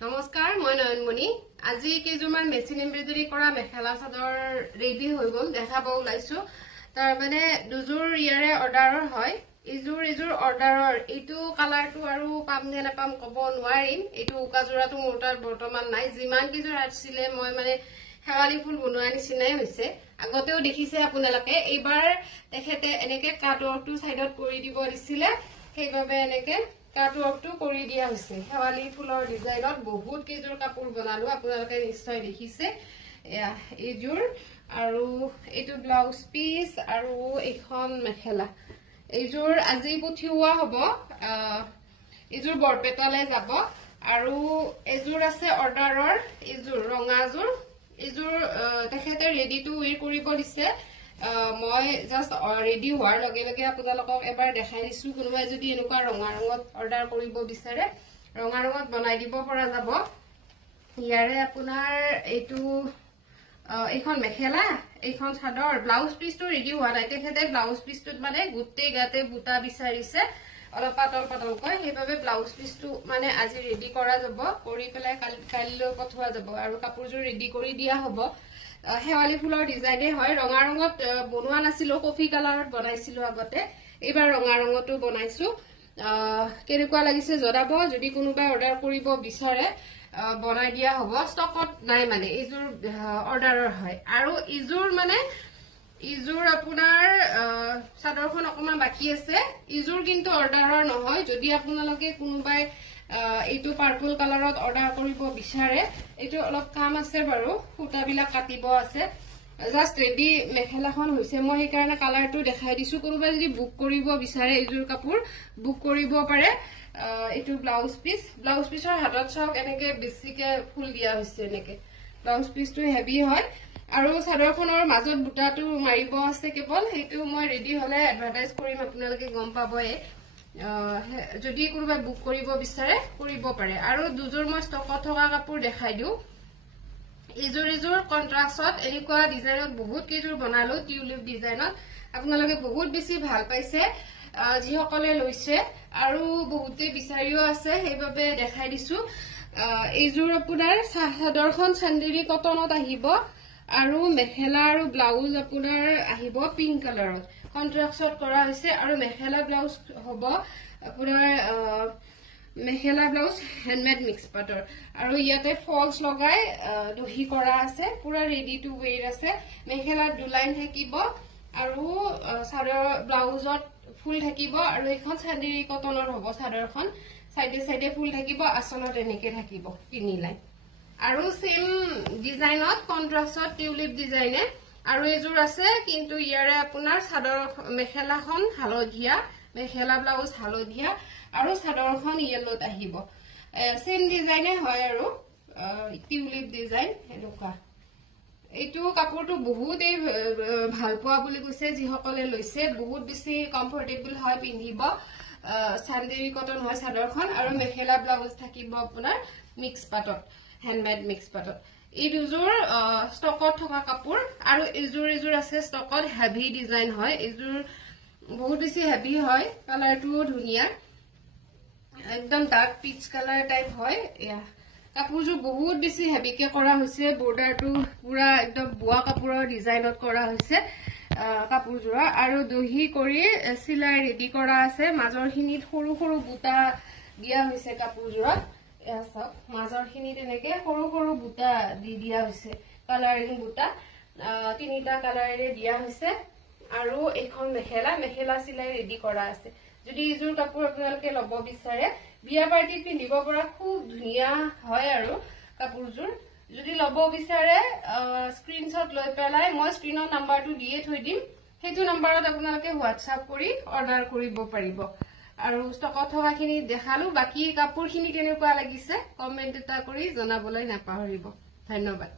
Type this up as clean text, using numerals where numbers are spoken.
নমস্কাৰ মই নয়নমণি আজি কেইজনমান মেচিন এমব্ৰইডাৰী কৰা মেখেলা চাদৰ ৰেডি হৈ গল দেখাব ওলাইছো তাৰ মানে দুজোৰ ইয়াৰে অৰ্ডাৰৰ হয় ইজোৰ অৰ্ডাৰৰ এইটো কালাৰটো আৰু পাম নে নাপাম কব নোৱাৰিম এইটো উকাজোৰাটো মোৰ তাত বৰ্তমান নাই যিমান কিজোৰ আছিল মই মানে হেৱালি ফুল বনোৱা নিচিনাই হৈছে আগতেও দেখিছে আপোনালোকে এইবাৰ তেখেতে এনেকে কাট ৱৰ্কটো সাইডত কৰি দিব দিছিলে সেইভাবে এনেকে কাট ৱৰ্কটো কৰি দিয়া হৈছে হেৱালি ফুলৰ ডিজাইনত বহুত কেজোৰ কাপোৰ বনালো আপোনালোকে নিশ্চয় দেখিছে এইজোৰ আৰু এইটো ব্লাউজ পিস আৰু এখন মেখেলা এইজোৰ আজি পঠিওৱা হ'ব এইজোৰ বৰপেটালৈ যাব আৰু এইজোৰ আছে অৰ্ডাৰৰ এইজোৰ ৰঙাজোৰ এইজোৰ তেখেতে ৰেডি টু উইৰ কৰিব দিছে মই জাস্ট ৰেডি হোৱাৰ লগে লগে আপোনালোকক এবাৰ দেখাই দিছো কোনোবাই যদি এনেকুৱা ৰঙা ৰঙত অৰ্ডাৰ কৰিব বিচাৰে ৰঙা ৰঙত বনাই দিব পৰা যাব ইয়াৰে আপোনাৰ এইটো এইখন মেখেলা এইখন চাদৰ ব্লাউজ পিসটো ৰেডি হোৱা নাই তেখেতে ব্লাউজ পিসটোত মানে গুটেই গাতে বুটা বিচাৰিছে অলপ পাতলকৈ সেইভাবে ব্লাউজ পিসটো মানে আজি ৰেডি কৰা যাব কৰি পেলাই কালিলৈ পঠোৱা যাব আৰু কাপোৰজোৰ ৰেডি কৰি দিয়া হ'ব হেৱালি ফুলৰ ডিজাইনে হয় ৰঙা ৰঙত বনোৱা নাছিলো কফি কালাৰত বনাইছিলো আগতে এইবাৰ ৰঙা ৰঙতো বনাইছো কেনেকুৱা লাগিছে জনাব যদি কোনোবাই অৰ্ডাৰ কৰিব বিচাৰে বনাই দিয়া হ'ব ষ্টকত নাই মানে এইজোৰ অৰ্ডাৰৰ হয় আৰু ইজোৰ আপোনাৰ চাদৰখন অকমান বাকি আছে ইজোৰ কিন্তু অৰ্ডাৰৰ নহয় যদি আপোনালোকে কোনোবাই এইটো পাৰ্পল কালাৰত অৰ্ডাৰ কৰিব বিচাৰে এইটো অলপ কাম আছে বাৰু ফুটাবিলাক কাটিব আছে জাস্ট ৰেডি মেখেলাখন হৈছে মই সেই কাৰণে কালাৰটো দেখাই দিছো কোনোবাই যদি বুক কৰিব বিচাৰে এইজোৰ কাপোৰ বুক কৰিব পাৰে এইটো ব্লাউজ পিসৰ হাতত সব এনেকে বেছিকে ফুল দিয়া হৈছে এনেকে ব্লাউজ পিসটো হেভি হয় আৰু চাদৰখনৰ মাজত বুটাটো মাৰিব আছে কেৱল সেইটো মই ৰেডি হলে এডভাৰটাইজ কৰিম আপোনালোকে গম পাবয়ে যদি কোনোবাই বুক কৰিব বিচাৰে কৰিব পাৰে আৰু দুজোৰ মই ষ্টকত থকা কাপোৰ দেখাই দিও ইজোৰ কন্ট্ৰাষ্টত এনেকুৱা ডিজাইনত বহুত কেজোৰ বনালো টিউলিপ ডিজাইনত আপোনালোকে বহুত বেছি ভাল পাইছে যিসকলে লৈছে আৰু বহুতে বিচাৰিও আছে সেইভাবে দেখাই দিছো এইজোৰ আপোনাৰ চাদৰখন চান্দেৰী কটনত আহিব আৰু মেখেলা আৰু ব্লাউজ আপোনাৰ আহিব পিংক কালাৰত কন্ট্ৰাষ্টত কৰা হৈছে আৰু মেখেলা ব্লাউজ হ'ব আপোনাৰ মেখেলা ব্লাউজ হ্যান্ডমেড মিক্স পাটৰ আৰু ইয়াতে ফলস লগাই দহি কৰা আছে পুৰা ৰেডি টু ওয়্যাৰ আছে মেখেলাত দুলাইন থাকিব আৰু চাদৰ ব্লাউজত ফুল থাকিব আৰু এখন চান্দেৰী কটনৰ হ'ব চাদৰখন সাইডে ফুল থাকিব আচলত এনেকে থাকিব তিনি লাইন আৰু সেম ডিজাইনত কন্ট্ৰাষ্টত টিউলিপ ডিজাইনে আৰু এইজোৰ আছে কিন্তু ইয়াৰে আপোনাৰ চাদৰ মেখেলাখন হালধীয়া মেখেলা ব্লাউজ হালধীয়া আৰু চাদৰখন ইয়েলোত আহিব সেম ডিজাইনে হয় আৰু টিউলিপ ডিজাইন এনেকুৱা এইটো কাপোৰটো বহুত ভাল পোৱা বুলি কৈছে যিসকলে লৈছে বহুত বেছি কমফৰ্টেবল হয় পিন্ধিব চান্দেৰী কটন হয় চাদৰখন আৰু মেখেলা ব্লাউজ থাকিব আপোনাৰ মিক্স পাটত হ্যান্ডমেড মিক্স পাটত এই দুজোৰ ষ্টকত থকা কাপোৰ আৰু ইজোৰ আছে ষ্টকত হেভি ডিজাইন হয় ইজোৰ বহুত বেছি হেভি হয় কালাৰটো ধুনিয়া একদম ডাৰ্ক পিচ কালাৰ টাইপ হয় এয়া কাপোৰজোৰ বহুত বেছি হেভিকে কৰা হৈছে বৰ্ডাৰটো পুৰা একদম বুৱা কাপোৰৰ ডিজাইনত কৰা হৈছে কাপোৰজোৰ আৰু দহি কৰি চিলাই ৰেডি কৰা আছে মাজৰখিনিত সৰু সৰু বুটা দিয়া হৈছে কাপোৰজোৰত এয়া সব মাজৰখিনিত এনেকে সৰু সৰু বুটা দি দিয়া হৈছে কালাৰিং বুটা তিনিটা কালাৰেৰে দিয়া হৈছে আৰু এখন মেখেলা চিলাই ৰেডি কৰা আছে যদি ইজোৰ কাপোৰ আপোনালোকে ল'ব বিচাৰে বিয়া পাৰ্টিত পিন্ধিব পৰা খুব ধুনিয়া হয় আৰু কাপোৰজোৰ যদি ল'ব বিচাৰে স্ক্ৰিনশ্বট লৈ পেলাই মই স্ক্ৰিনৰ নাম্বাৰটো দিয়ে থৈ দিম সেইটো নাম্বাৰত আপোনালোকে হোৱাটছআপ কৰি অৰ্ডাৰ কৰিব পাৰিব আৰু ষ্টকত থকাখিনি দেখালো বাকি কাপোৰখিনি কেনেকুৱা লাগিছে কমেন্ট এটা কৰি জনাবলৈ নাপাহৰিব ধন্যবাদ